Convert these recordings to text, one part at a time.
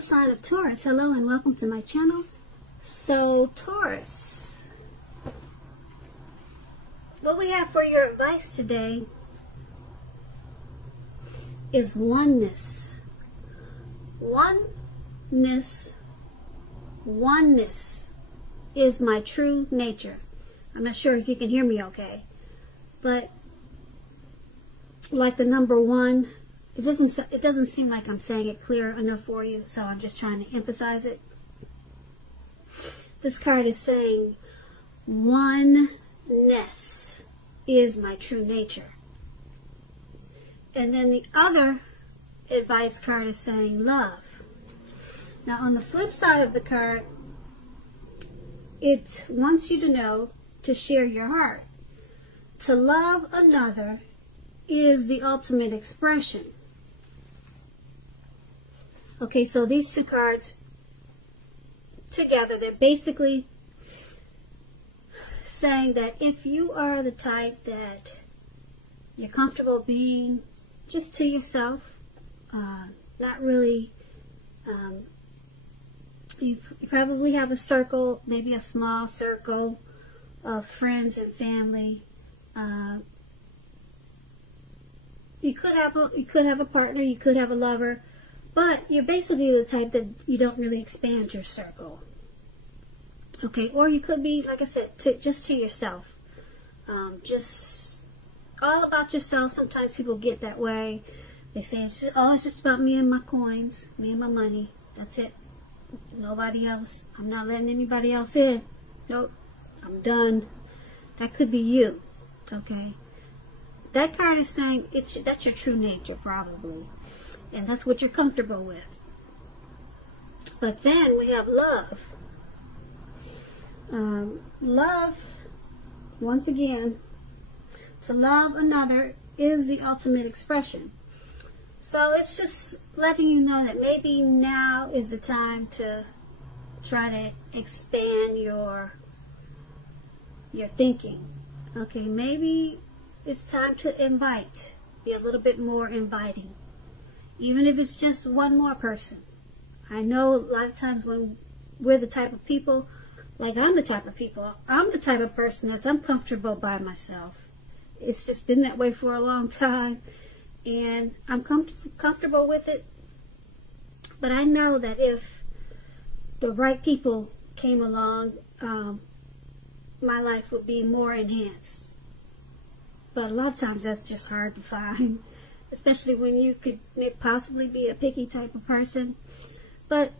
the sign of Taurus. Hello and welcome to my channel. So Taurus, what we have for your advice today is oneness. Oneness is my true nature. I'm not sure if you can hear me okay, but like the number one, it doesn't seem like I'm saying it clear enough for you, so I'm just trying to emphasize it. This card is saying oneness is my true nature. And then the other advice card is saying love. Now on the flip side of the card, it wants you to know to share your heart. To love another is the ultimate expression. Okay, so these two cards together, they're basically saying that if you are the type that you're comfortable being just to yourself, not really, you probably have a circle, maybe a small circle of friends and family. You could have a partner, you could have a lover, but you're basically the type that you don't really expand your circle. Okay, or you could be, like I said, just to yourself. Just all about yourself. Sometimes people get that way. They say, it's just about me and my coins, me and my money. That's it. Nobody else. I'm not letting anybody else in. Nope. I'm done. That could be you. Okay. That card is saying that's your true nature, probably. And that's what you're comfortable with. But then we have love. Love, once again, to love another is the ultimate expression. So it's just letting you know that maybe now is the time to try to expand your thinking. Okay, maybe it's time to invite. Be a little bit more inviting. Even if it's just one more person. I know a lot of times when we're the type of people, like I'm the type of person that's uncomfortable by myself. It's just been that way for a long time. And I'm comfortable with it. But I know that if the right people came along, my life would be more enhanced. But a lot of times that's just hard to find. Especially when you could possibly be a picky type of person. But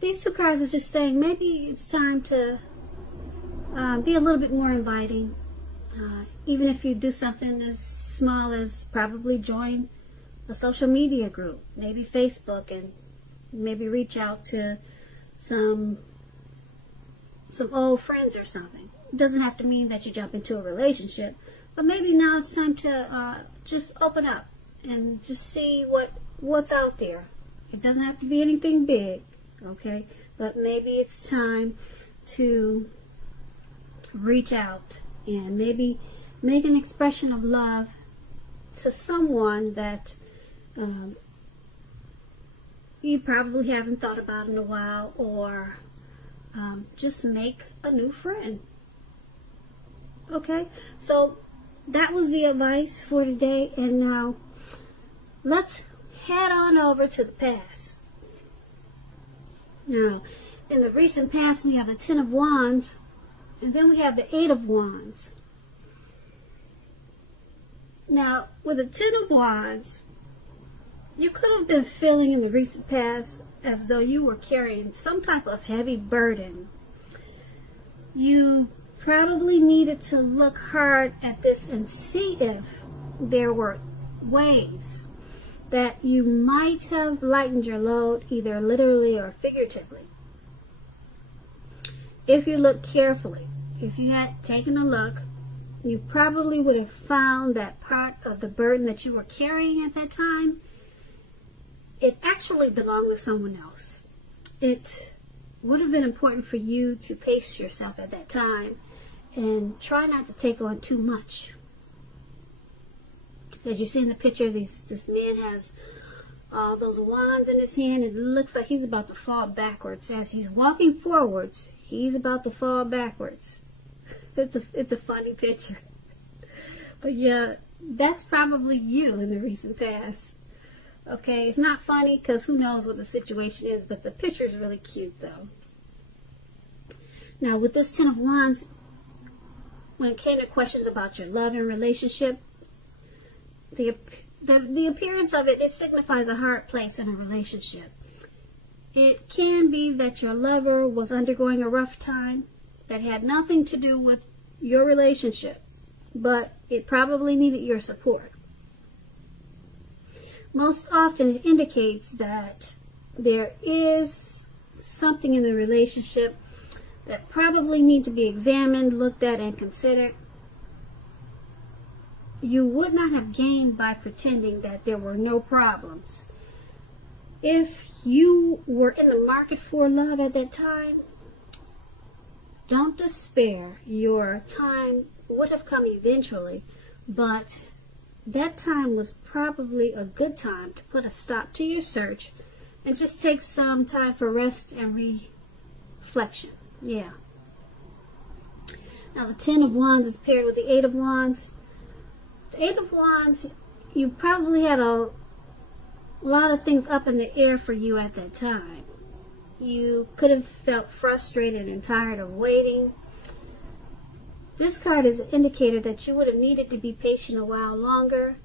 these two cards are just saying maybe it's time to be a little bit more inviting. Even if you do something as small as probably join a social media group, maybe Facebook, and maybe reach out to some old friends or something. It doesn't have to mean that you jump into a relationship, but maybe now it's time to just open up and just see what's out there. It doesn't have to be anything big, okay? But maybe it's time to reach out and maybe make an expression of love to someone that you probably haven't thought about in a while, or just make a new friend. Okay? So that was the advice for today, and now let's head on over to the past. Now, in the recent past, we have the Ten of Wands, and then we have the Eight of Wands. Now, with the Ten of Wands, you could have been feeling in the recent past as though you were carrying some type of heavy burden. You probably needed to look hard at this and see if there were ways that you might have lightened your load, either literally or figuratively. If you look carefully, if you had taken a look, you probably would have found that part of the burden that you were carrying at that time, it actually belonged to someone else. It would have been important for you to pace yourself at that time and try not to take on too much. As you see in the picture, this man has those wands in his hand, and it looks like he's about to fall backwards. As he's walking forwards, he's about to fall backwards. It's a funny picture. But yeah, that's probably you in the recent past. Okay, it's not funny because who knows what the situation is, but the picture is really cute though. Now with this Ten of Wands, when it came to questions about your love and relationship, the appearance of it signifies a hard place in a relationship. It can be that your lover was undergoing a rough time that had nothing to do with your relationship, but it probably needed your support. Most often it indicates that there is something in the relationship that probably need to be examined, looked at, and considered. You would not have gained by pretending that there were no problems. If you were in the market for love at that time, don't despair. Your time would have come eventually, but that time was probably a good time to put a stop to your search and just take some time for rest and reflection. Yeah. Now the Ten of Wands is paired with the Eight of Wands. The Eight of Wands, you probably had a lot of things up in the air for you at that time. You could have felt frustrated and tired of waiting. This card is an indicator that you would have needed to be patient a while longer.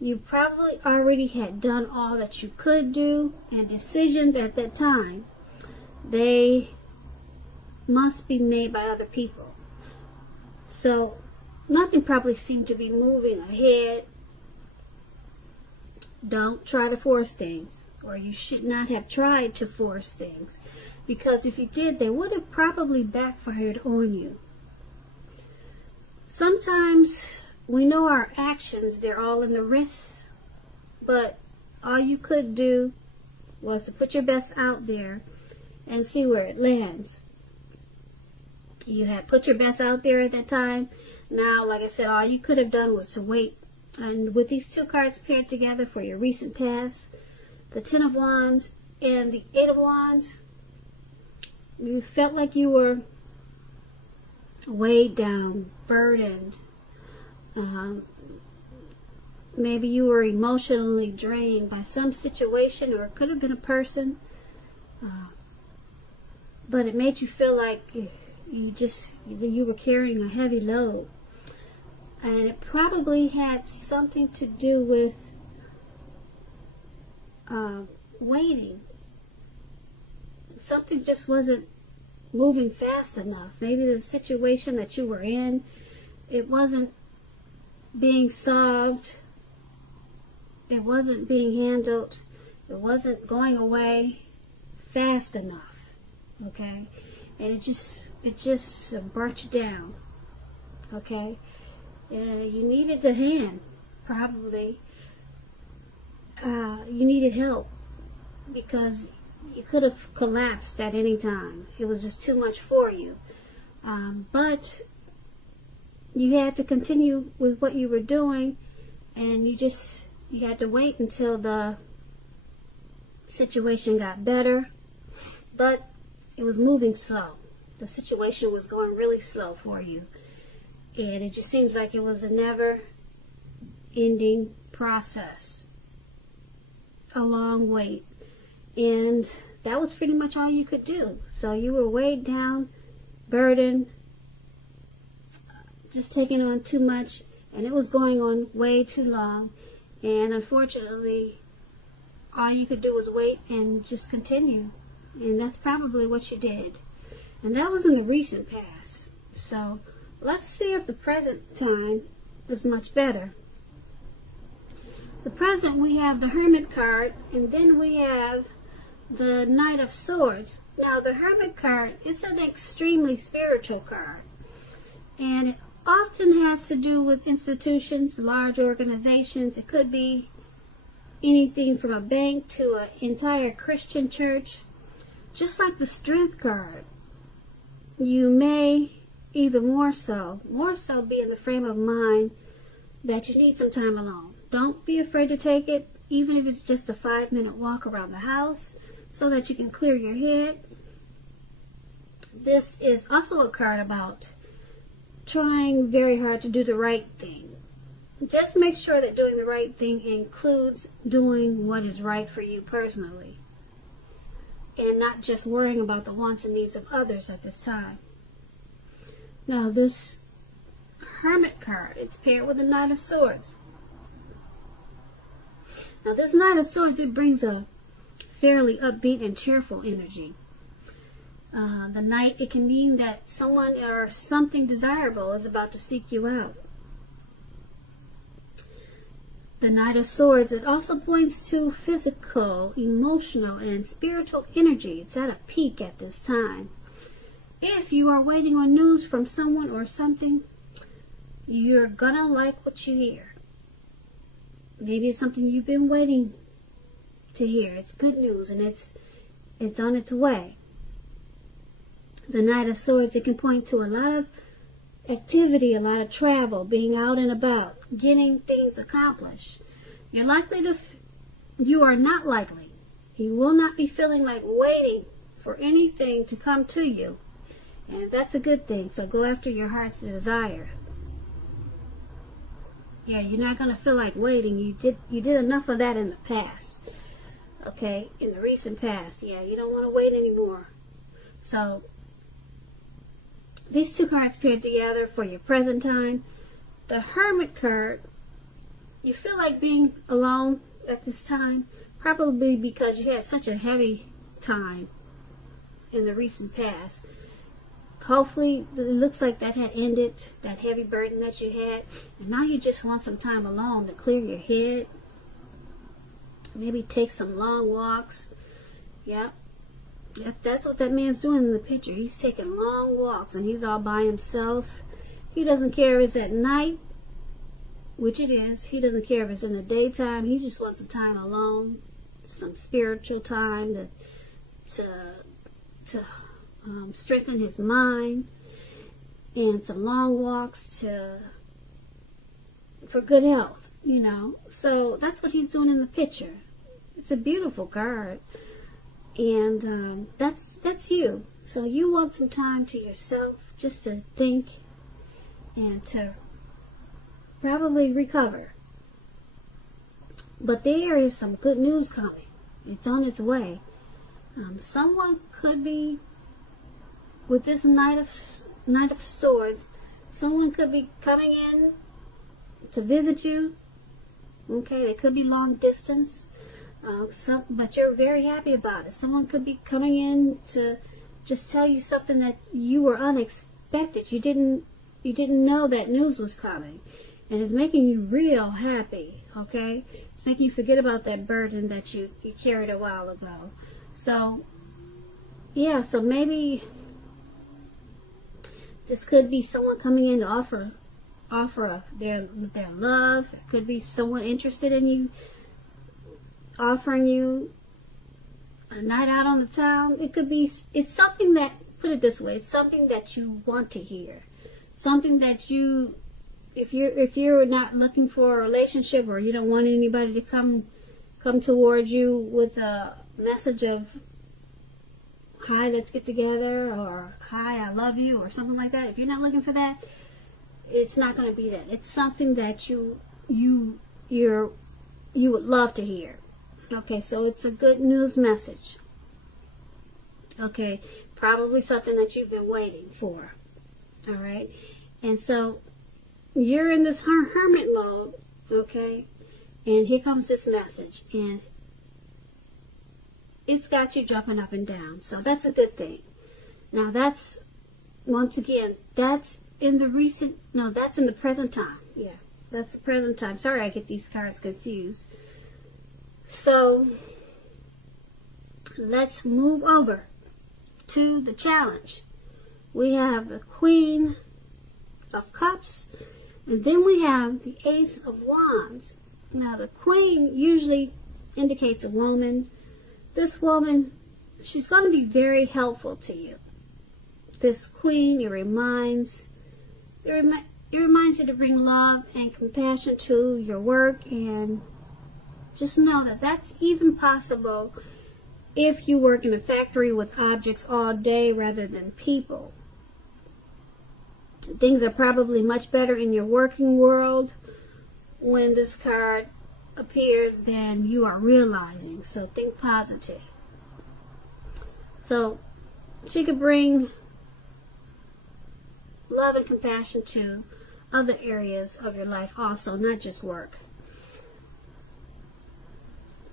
You probably already had done all that you could do, and decisions at that time, they must be made by other people. So nothing probably seemed to be moving ahead. Don't try to force things, or you should not have tried to force things, because if you did, they would have probably backfired on you. Sometimes we know our actions, they're all in the wrist, but all you could do was to put your best out there and see where it lands. You had put your best out there at that time. Now, like I said, all you could have done was to wait. And with these two cards paired together for your recent past, the Ten of Wands and the Eight of Wands, you felt like you were weighed down, burdened. Maybe you were emotionally drained by some situation, or it could have been a person. But it made you feel like you were carrying a heavy load. And it probably had something to do with waiting. Something just wasn't moving fast enough. Maybe the situation that you were in, it wasn't being solved. It wasn't being handled. It wasn't going away fast enough. Okay? And it just brought you down. Okay? You needed a hand, probably. You needed help, because you could have collapsed at any time. It was just too much for you. But you had to continue with what you were doing, and you had to wait until the situation got better. But it was moving slow. The situation was going really slow for you. And it just seems like it was a never-ending process. A long wait. And that was pretty much all you could do. So you were weighed down, burdened, just taking on too much, and it was going on way too long. And unfortunately, all you could do was wait and just continue. And that's probably what you did. And that was in the recent past. So let's see if the present time is much better. The present, we have the Hermit card, and then we have the Knight of Swords. Now, the Hermit card is an extremely spiritual card, and it often has to do with institutions, large organizations. It could be anything from a bank to an entire Christian church. Just like the Strength card, you may even more so be in the frame of mind that you need some time alone. Don't be afraid to take it. even if it's just a 5-minute walk around the house so that you can clear your head. This is also a card about trying very hard to do the right thing. Just make sure that doing the right thing includes doing what is right for you personally, and not just worrying about the wants and needs of others at this time. Now this Hermit card, it's paired with the Knight of Swords. Now this Knight of Swords, it brings a fairly upbeat and cheerful energy. The Knight, it can mean that someone or something desirable is about to seek you out. The Knight of Swords, it also points to physical, emotional, and spiritual energy. It's at a peak at this time. If you are waiting on news from someone or something, you're gonna like what you hear. Maybe it's something you've been waiting to hear. It's good news and it's on its way. The Knight of Swords, it can point to a lot of activity, a lot of travel, being out and about, getting things accomplished. You are not likely. You will not be feeling like waiting for anything to come to you. And that's a good thing. So go after your heart's desire. Yeah, you're not going to feel like waiting. You did enough of that in the past. Okay? In the recent past. Yeah, you don't want to wait anymore. So these two cards paired together for your present time. The Hermit card, you feel like being alone at this time, probably because you had such a heavy time in the recent past. Hopefully, it looks like that had ended, that heavy burden that you had, and now you just want some time alone to clear your head. Maybe take some long walks. Yep. That's what that man's doing in the picture. He's taking long walks and he's all by himself. He doesn't care if it's at night, which it is. He doesn't care if it's in the daytime. He just wants some time alone, some spiritual time to strengthen his mind, and some long walks for good health, you know. So that's what he's doing in the picture. It's a beautiful card. And that's you. So you want some time to yourself just to think and to probably recover. But there is some good news coming. It's on its way. Someone could be, with this Knight of Swords, someone could be coming in to visit you. Okay, it could be long distance. But you're very happy about it. Someone could be coming in to just tell you something that you were unexpected. You didn't know that news was coming, and it's making you real happy. Okay, it's making you forget about that burden that you carried a while ago. So yeah, so maybe this could be someone coming in to offer their love. It could be someone interested in you, offering you a night out on the town. It could be, it's something that, put it this way, it's something that you want to hear. Something that you, if you're not looking for a relationship, or you don't want anybody to come towards you with a message of, hi, let's get together, or hi, I love you, or something like that. If you're not looking for that, it's not going to be that. It's something that you would love to hear. Okay, so it's a good news message. Okay, probably something that you've been waiting for. All right, and so you're in this hermit mode. Okay, and here comes this message, and it's got you jumping up and down. So that's a good thing. Now that's, once again, that's in the recent, no, that's in the present time. Yeah, that's the present time. Sorry, I get these cards confused. So let's move over to the challenge. We have the Queen of Cups, and then we have the Ace of Wands. Now the Queen usually indicates a woman. This woman, she's going to be very helpful to you. This Queen, it reminds you to bring love and compassion to your work, and Just know that that's even possible if you work in a factory with objects all day rather than people. Things are probably much better in your working world when this card appears than you are realizing. So think positive. So she could bring love and compassion to other areas of your life also, not just work.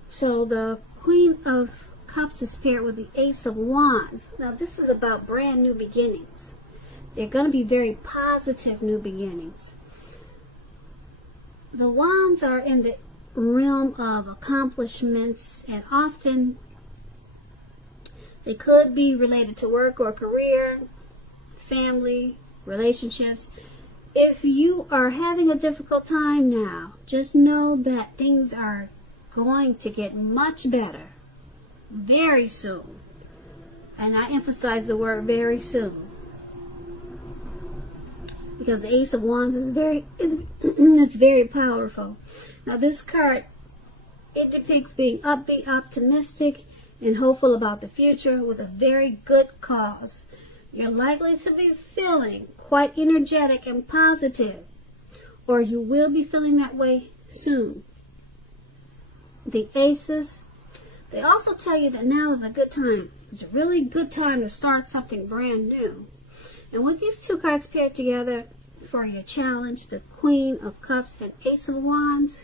So the Queen of Cups is paired with the Ace of Wands. Now this is about brand new beginnings. They're going to be very positive new beginnings. The Wands are in the realm of accomplishments, and often they could be related to work or career, family, relationships. If you are having a difficult time now, just know that things are going to get much better very soon. And I emphasize the word very soon, because the Ace of Wands is it's very powerful. Now this card, it depicts being upbeat, optimistic, and hopeful about the future with a very good cause. You're likely to be feeling quite energetic and positive, or you will be feeling that way soon. The Aces, they also tell you that now is a good time. It's a really good time to start something brand new. And with these two cards paired together for your challenge, the Queen of Cups and Ace of Wands,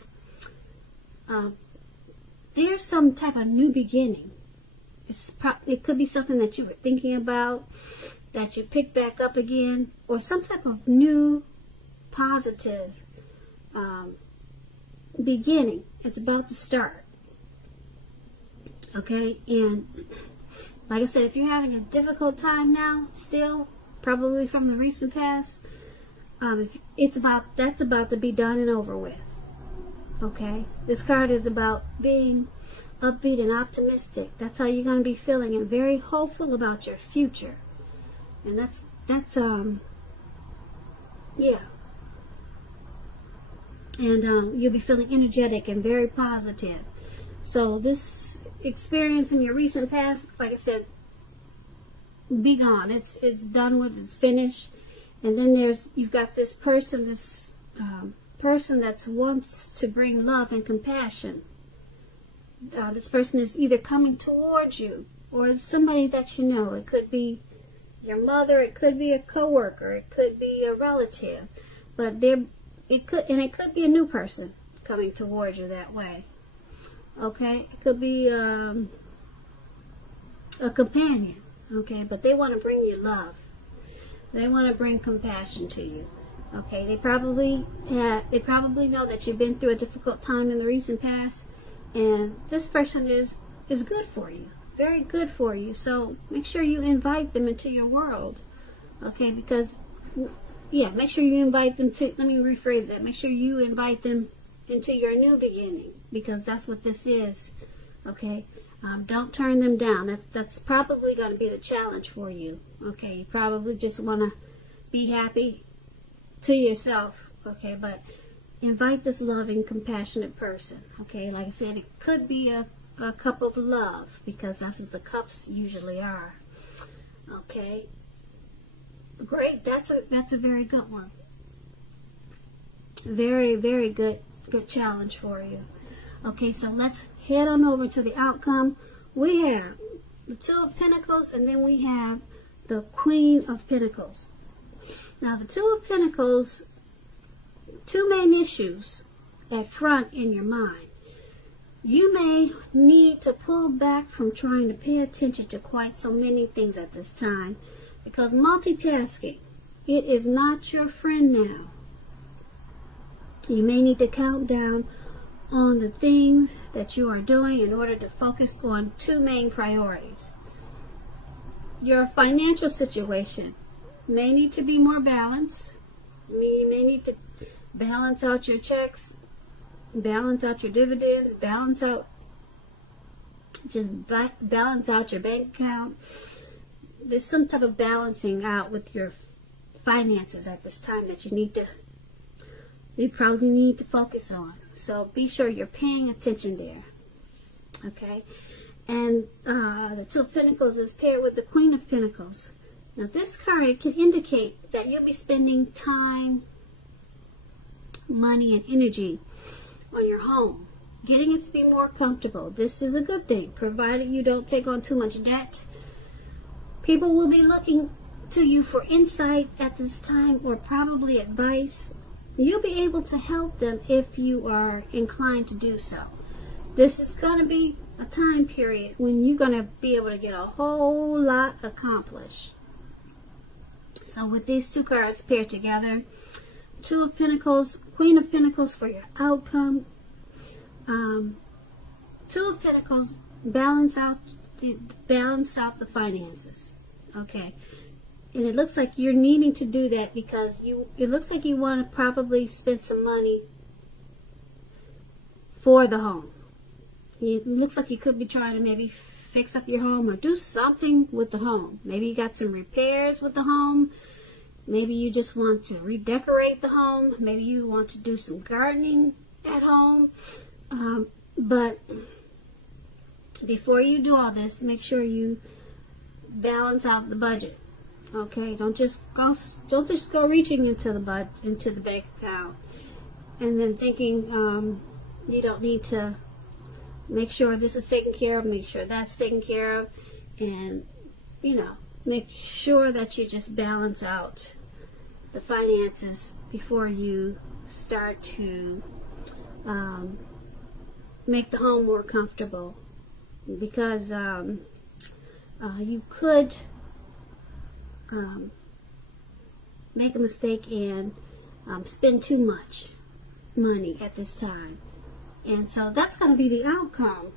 there's some type of new beginning. It could be something that you were thinking about, that you pick back up again, or some type of new positive beginning. It's about to start. Okay, and like I said, if you're having a difficult time now, still, probably from the recent past, that's about to be done and over with. Okay, this card is about being upbeat and optimistic. That's how you're going to be feeling, and very hopeful about your future. And that's yeah. And you'll be feeling energetic and very positive. So this experience in your recent past, like I said, be gone. It's done with. It's finished. And then you've got this person, person that wants to bring love and compassion. This person is either coming towards you, or it's somebody that you know. It could be your mother, it could be a coworker, it could be a relative, but it could be a new person coming towards you that way. Okay, it could be a companion. Okay, but they want to bring you love. They want to bring compassion to you. Okay, they probably know that you've been through a difficult time in the recent past, and this person is good for you, very good for you. So make sure you invite them into your world. Okay, because make sure you invite them to. Let me rephrase that. Make sure you invite them into your new beginning, because that's what this is. Okay, don't turn them down. That's probably going to be the challenge for you. Okay, you probably just want to be happy to yourself. Okay, but invite this loving, compassionate person. Okay, like I said, it could be a cup of love, because that's what the cups usually are. Okay, great. That's a very good one. Very, very good challenge for you. Okay, so let's head on over to the outcome. We have the Two of Pentacles, and then we have the Queen of Pentacles. Now, the Two of Pentacles, two main issues at front in your mind. You may need to pull back from trying to pay attention to quite so many things at this time, because multitasking, it is not your friend now. You may need to count down on the things that you are doing in order to focus on two main priorities. Your financial situation may need to be more balanced. You may need to balance out your checks, balance out your dividends, balance out your bank account. There's some type of balancing out with your finances at this time that you probably need to focus on. So be sure you're paying attention there. Okay? And the Two of Pentacles is paired with the Queen of Pentacles. Now this card, it can indicate that you'll be spending time, money, and energy on your home, getting it to be more comfortable. This is a good thing, provided you don't take on too much debt. People will be looking to you for insight at this time, or probably advice. You'll be able to help them if you are inclined to do so. This is going to be a time period when you're going to be able to get a whole lot accomplished. So with these two cards paired together, Two of Pentacles, Queen of Pentacles for your outcome. Two of Pentacles balance out the finances. Okay. And it looks like you're needing to do that because it looks like you want to probably spend some money for the home. It looks like you could be trying to maybe fix up your home or do something with the home. Maybe you got some repairs with the home. Maybe you just want to redecorate the home. Maybe you want to do some gardening at home. But before you do all this, make sure you balance out the budget. Okay, don't just go reaching into the bank account and then thinking you don't need to make sure this is taken care of, make sure that's taken care of, and make sure that you just balance out the finances before you start to make the home more comfortable, because you could make a mistake and spend too much money at this time. And so that's going to be the outcome.